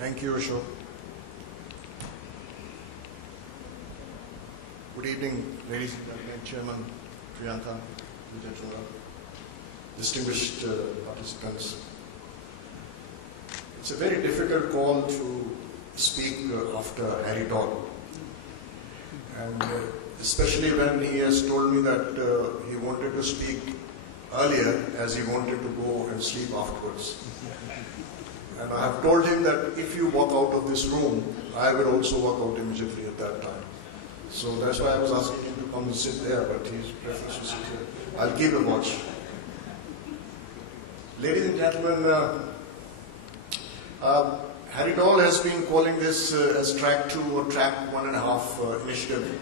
Thank you, Ashok. Good evening, ladies and gentlemen, Chairman Priyanka, Vijay Chora, distinguished participants. It's a very difficult call to speak after Harry Doll, and especially when he has told me that he wanted to speak earlier as he wanted to go and sleep afterwards. And I have told him that if you walk out of this room, I will also walk out immediately at that time. So that's why I was asking him to come and sit there, but he prefers to sit here. I'll keep a watch. Ladies and gentlemen, Harry Doll has been calling this as Track 2 or Track 1.5 initiative.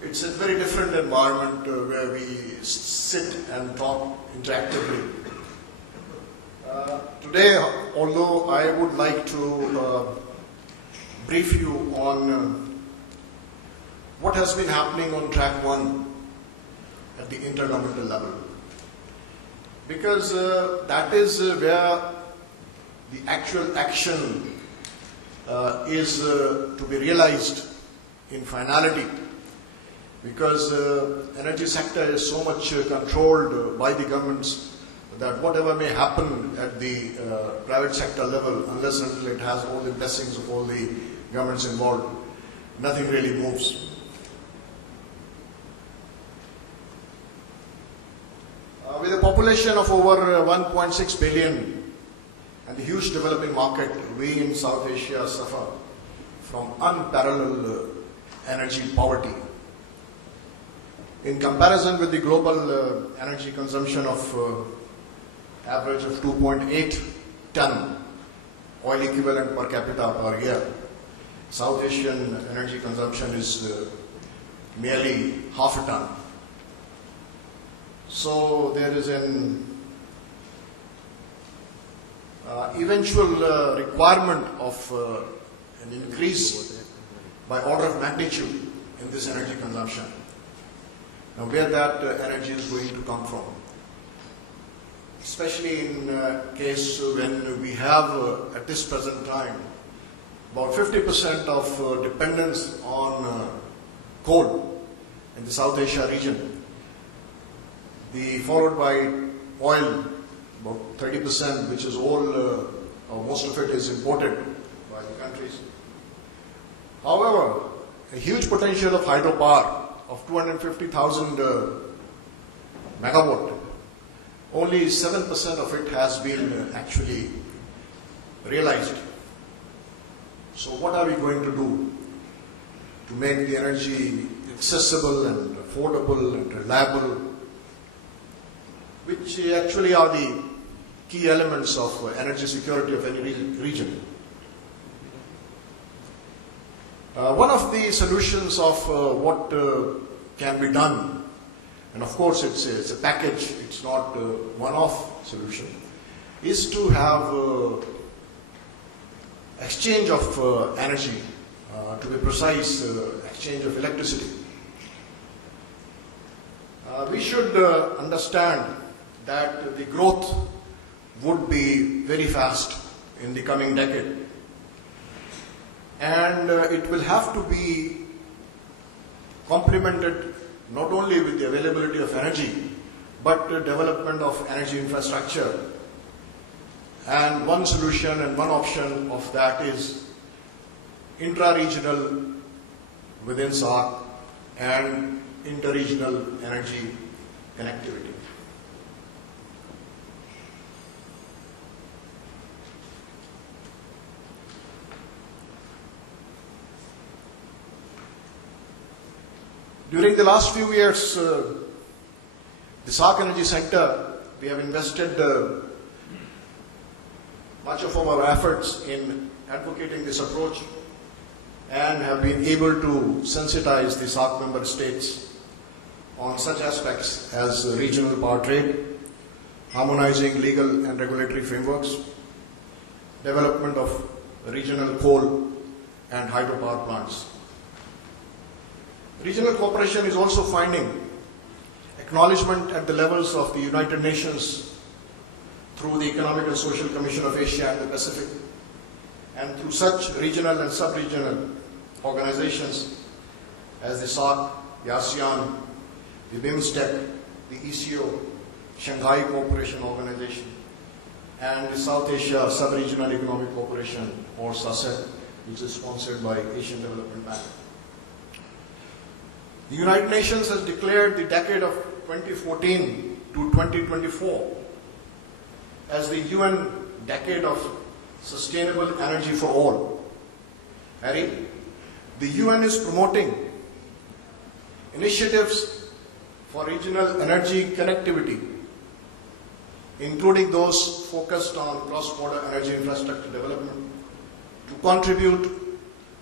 It's a very different environment where we sit and talk interactively. Today, although I would like to brief you on what has been happening on Track 1 at the intergovernmental level, because that is where the actual action is to be realized in finality, because energy sector is so much controlled by the governments that whatever may happen at the private sector level, unless and until it has all the blessings of all the governments involved, nothing really moves. With a population of over 1.6 billion and the huge developing market, we in South Asia suffer from unparalleled energy poverty. In comparison with the global energy consumption of average of 2.8 ton oil equivalent per capita per year, South Asian energy consumption is merely half a ton. So there is an eventual requirement of an increase by order of magnitude in this energy consumption. Now where that energy is going to come from? Especially in case when we have at this present time about 50% of dependence on coal in the South Asia region, followed by oil, about 30%, which is all, or most of it is imported by the countries. However, a huge potential of hydropower of 250,000 megawatt, only 7% of it has been actually realized. So what are we going to do to make the energy accessible and affordable and reliable, which actually are the key elements of energy security of any region? One of the solutions of what can be done, and of course it's a package, it's not a one-off solution, is to have exchange of energy, to be precise, exchange of electricity. We should understand that the growth would be very fast in the coming decade, and it will have to be complemented not only with the availability of energy, but the development of energy infrastructure. And one solution and one option of that is intra-regional within SAARC and inter-regional energy connectivity. During the last few years, the SAARC energy sector, we have invested much of our efforts in advocating this approach and have been able to sensitize the SAARC member states on such aspects as regional power trade, harmonizing legal and regulatory frameworks, development of regional coal and hydropower plants. Regional cooperation is also finding acknowledgement at the levels of the United Nations through the Economic and Social Commission of Asia and the Pacific, and through such regional and sub-regional organizations as the SAARC, the ASEAN, the BIMSTEC, the ECO, Shanghai Cooperation Organization, and the South Asia Sub-Regional Economic Cooperation, or SASEC, which is sponsored by Asian Development Bank. The United Nations has declared the decade of 2014 to 2024 as the UN Decade of Sustainable Energy for All. Harry, the UN is promoting initiatives for regional energy connectivity, including those focused on cross-border energy infrastructure development, to contribute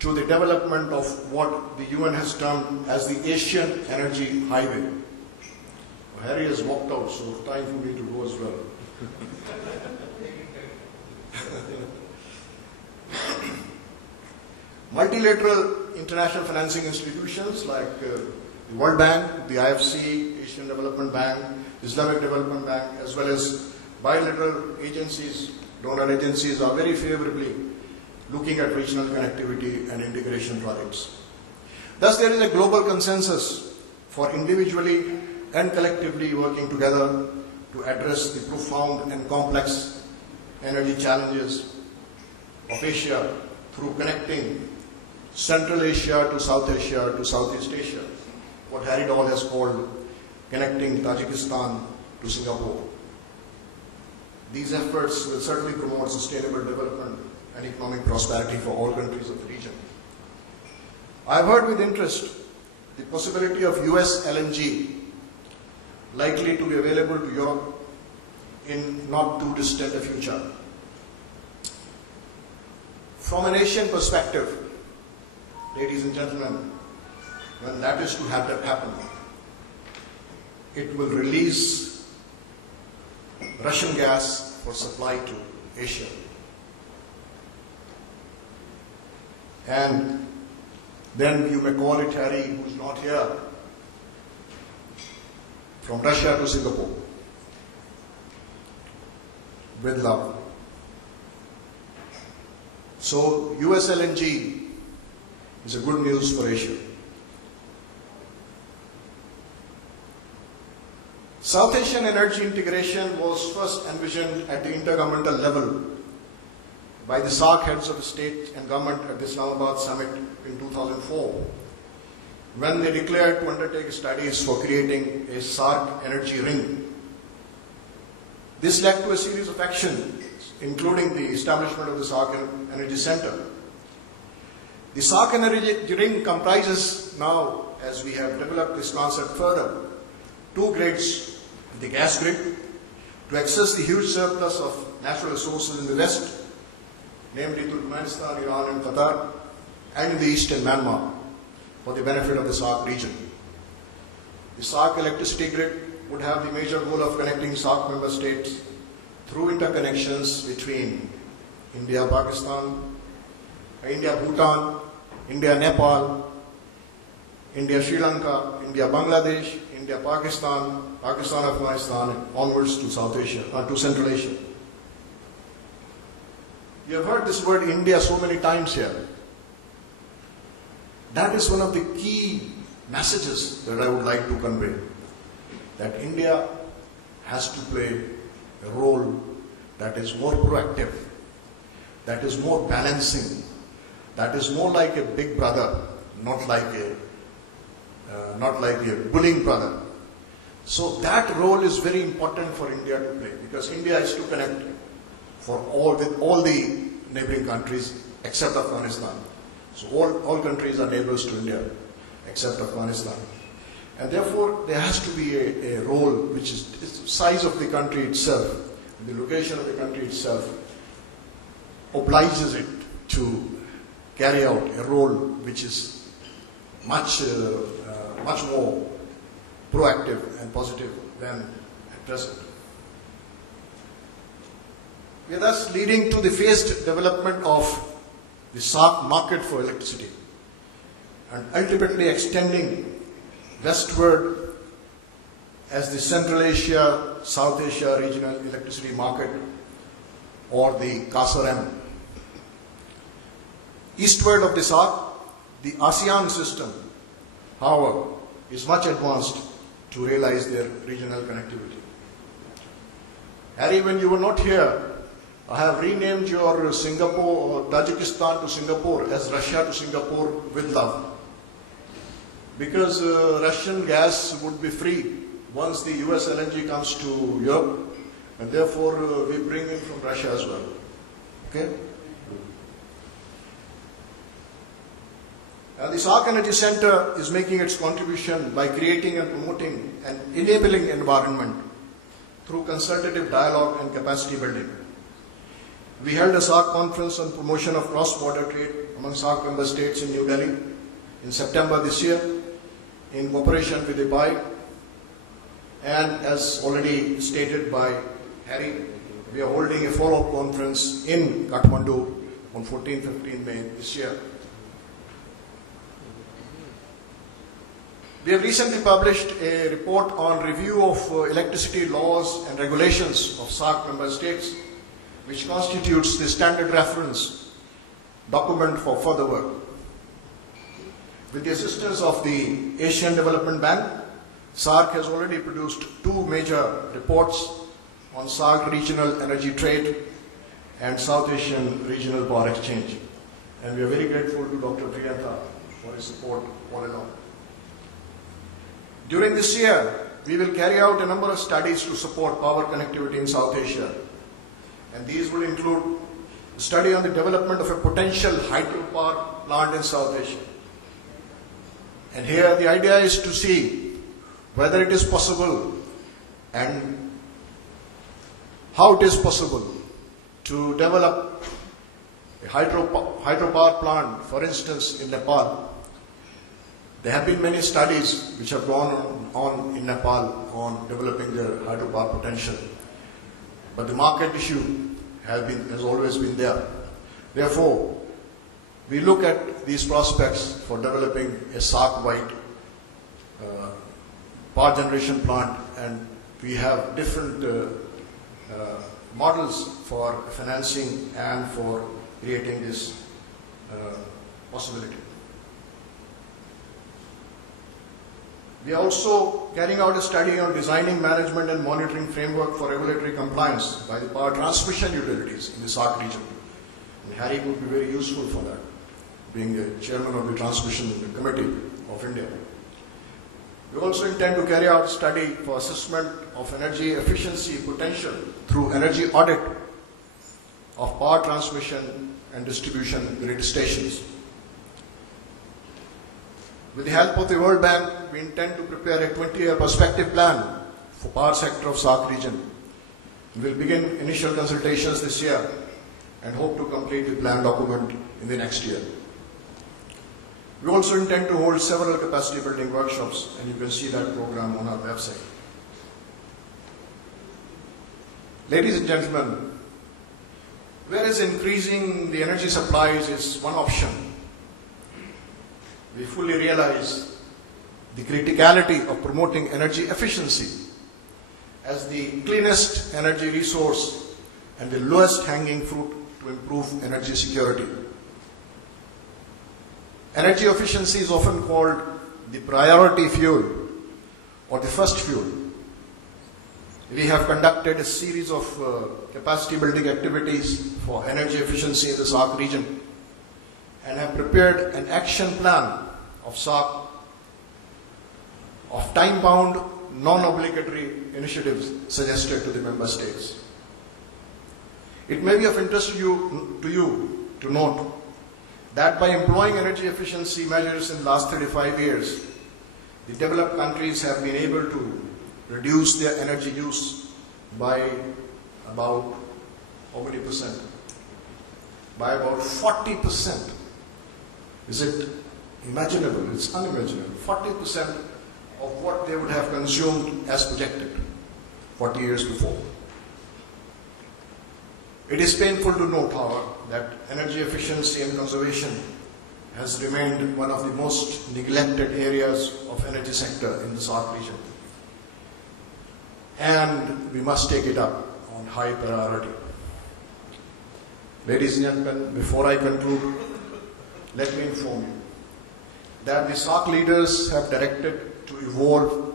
to the development of what the UN has termed as the Asian Energy Highway. Harry has walked out, so time for me to go as well. Multilateral international financing institutions like the World Bank, the IFC, Asian Development Bank, Islamic Development Bank, as well as bilateral agencies, donor agencies, are very favorably looking at regional connectivity and integration projects. Thus, there is a global consensus for individually and collectively working together to address the profound and complex energy challenges of Asia through connecting Central Asia to South Asia to Southeast Asia, what Harry Dahl has called connecting Tajikistan to Singapore. These efforts will certainly promote sustainable development and economic prosperity for all countries of the region. I have heard with interest the possibility of US LNG likely to be available to Europe in not too distant a future. From an Asian perspective, ladies and gentlemen, when that is to happen, it will release Russian gas for supply to Asia. And then you may call it Harry, who's not here, from Russia to Singapore, with love. So US LNG is a good news for Asia. South Asian energy integration was first envisioned at the intergovernmental level by the SAARC heads of state and government at the Islamabad summit in 2004, when they declared to undertake studies for creating a SAARC energy ring. This led to a series of actions, including the establishment of the SAARC Energy Center. The SAARC energy ring comprises now, as we have developed this concept further, two grids: the gas grid, to access the huge surplus of natural resources in the west, namely Turkmenistan, Iran and Qatar, and in the east and Myanmar, for the benefit of the SAARC region. The SAARC electricity grid would have the major goal of connecting SAARC member states through interconnections between India, Pakistan, India, Bhutan, India, Nepal, India, Sri Lanka, India, Bangladesh, India, Pakistan, Pakistan, Afghanistan, and onwards to South Asia, to Central Asia. You have heard this word India so many times here. That is one of the key messages that I would like to convey, that India has to play a role that is more proactive, that is more balancing, that is more like a big brother, not like a bullying brother. So that role is very important for India to play, because India is to connect with all the neighboring countries except Afghanistan. So all countries are neighbors to India except Afghanistan. And therefore there has to be a role which is the size of the country itself, the location of the country itself obliges it to carry out a role which is much more proactive and positive than at present. We are thus leading to the phased development of the SAARC market for electricity and ultimately extending westward as the Central Asia South Asia Regional Electricity Market, or the CASRM. Eastward of the SAARC, the ASEAN system, however, is much advanced to realize their regional connectivity. Harry, when you were not here, I have renamed your Singapore or Tajikistan to Singapore as Russia to Singapore with love. Because Russian gas would be free once the US LNG comes to Europe, and therefore we bring in from Russia as well. Okay? The SAARC Energy Center is making its contribution by creating and promoting an enabling environment through consultative dialogue and capacity building. We held a SAARC conference on promotion of cross-border trade among SAARC member states in New Delhi in September this year in cooperation with IPAI, and as already stated by Harry, we are holding a follow-up conference in Kathmandu on 14-15 May this year. We have recently published a report on review of electricity laws and regulations of SAARC member states, which constitutes the standard reference document for further work. With the assistance of the Asian Development Bank, SAARC has already produced 2 major reports on SAARC regional energy trade and South Asian regional power exchange. And we are very grateful to Dr. Priyanka for his support all along. During this year, we will carry out a number of studies to support power connectivity in South Asia. And these will include a study on the development of a potential hydropower plant in South Asia. And here the idea is to see whether it is possible and how it is possible to develop a hydropower plant, for instance, in Nepal. There have been many studies which have gone on in Nepal on developing their hydropower potential. But the market issue has always been there. Therefore, we look at these prospects for developing a SAARC-wide power generation plant, and we have different models for financing and for creating this possibility. We are also carrying out a study on designing, management and monitoring framework for regulatory compliance by the power transmission utilities in the SAARC region. And Harry would be very useful for that, being the chairman of the Transmission Committee of India. We also intend to carry out a study for assessment of energy efficiency potential through energy audit of power transmission and distribution grid stations. With the help of the World Bank, we intend to prepare a 20-year perspective plan for power sector of SAARC region. We will begin initial consultations this year and hope to complete the plan document in the next year. We also intend to hold several capacity building workshops, and you can see that program on our website. Ladies and gentlemen, whereas increasing the energy supplies is one option, we fully realize the criticality of promoting energy efficiency as the cleanest energy resource and the lowest hanging fruit to improve energy security. Energy efficiency is often called the priority fuel or the first fuel. We have conducted a series of capacity building activities for energy efficiency in the SAARC region and have prepared an action plan of SAARC of time-bound, non-obligatory initiatives suggested to the member states. It may be of interest to you to note that by employing energy efficiency measures in the last 35 years, the developed countries have been able to reduce their energy use by about how many percent? By about 40%. Is it imaginable? It's unimaginable. 40% of what they would have consumed as projected 40 years before. It is painful to note, however, that energy efficiency and conservation has remained one of the most neglected areas of energy sector in the SAARC region. and we must take it up on high priority. Ladies and gentlemen, before I conclude, let me inform you that the SAARC leaders have directed to evolve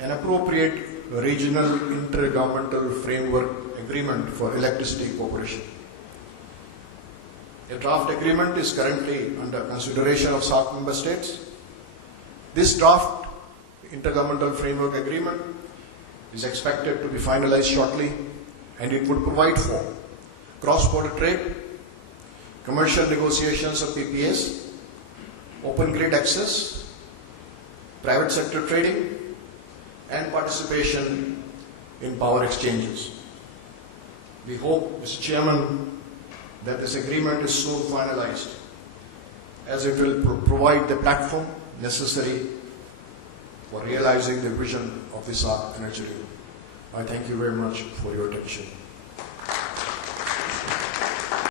an appropriate regional intergovernmental framework agreement for electricity cooperation. A draft agreement is currently under consideration of SAARC member states. This draft intergovernmental framework agreement is expected to be finalized shortly, and it would provide for cross-border trade, commercial negotiations of PPAs, open grid access, private sector trading, and participation in power exchanges. We hope, Mr. Chairman, that this agreement is soon finalized, as it will provide the platform necessary for realizing the vision of the SAARC Energy Union. I thank you very much for your attention.